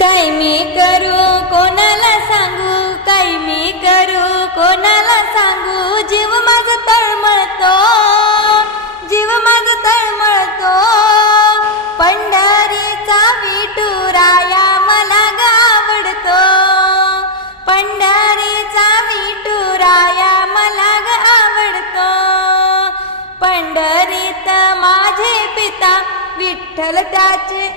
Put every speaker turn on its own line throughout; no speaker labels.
काय मी करू कोणाला सांगू? काय मी करू कोणाला सांगू? जीव माझा तळमळतो जीव माझा तळमळतो. पंढरीचा विठुराया मला ग आवडतो पंढरीचा विठुराया मला ग आवडतो पंढरीत माझे पिता विठ्ठल त्याचे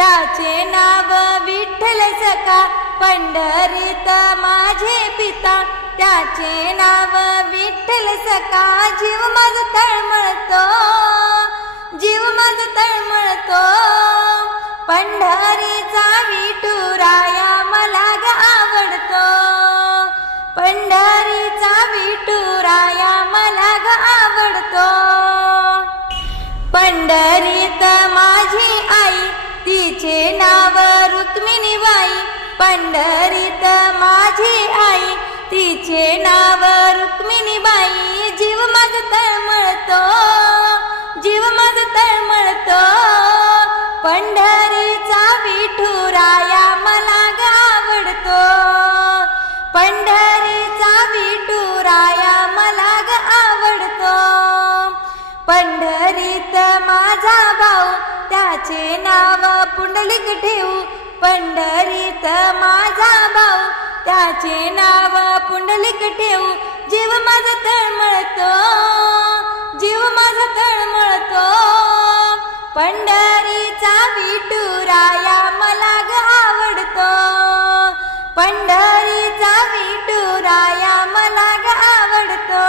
त्याचे नाव विठ्ठल सका पंढरीत माझे पिता. त्याचे नाव विठ्ठल सका जीव माझ तळमळतो. जीव माझ तळमळतो. पंढरीचा विठुराया मला आवडतो. पंढरीचा विठुराया नाव रुक्मिणीबाई पंढरीत माझी आई. तिचे नाव त्याचे नाव पुंडलिक ठेवू. पंढरीत माझा भाऊ त्याचे नाव पुंडलिक ठेवू. जीव माझा तळमळतो जीव माझा तळमळतो पंढरीचा विठुराया मला ग आवडतो. पंढरीचा विठुराया मला ग आवडतो.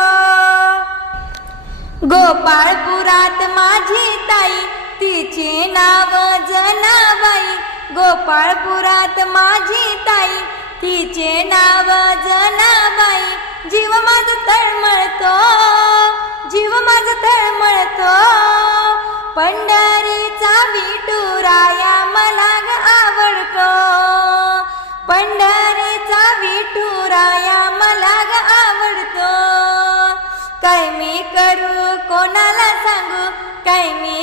गोपाळपुरात माझी ताई तिचे नाव जनाबाई. गोपाळपुरात माझी ताई. तिचे नाव जनाबाई. जीव माझ तळमळतो. जीव माझ तळमळतो. पंढरीचा विठुराया मला ग आवडतो. पंढरीचा विठुराया मला ग आवडतो. काय मी करू कोणाला सांगू? काय मी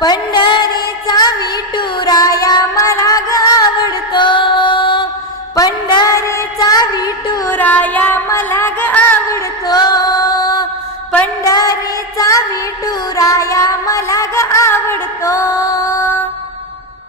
पंढरीचा विठुराया मला ग आवडतो. पंढरीचा विठुराया मला ग आवडतो. पंढरीचा विठुराया मला ग आवडतो.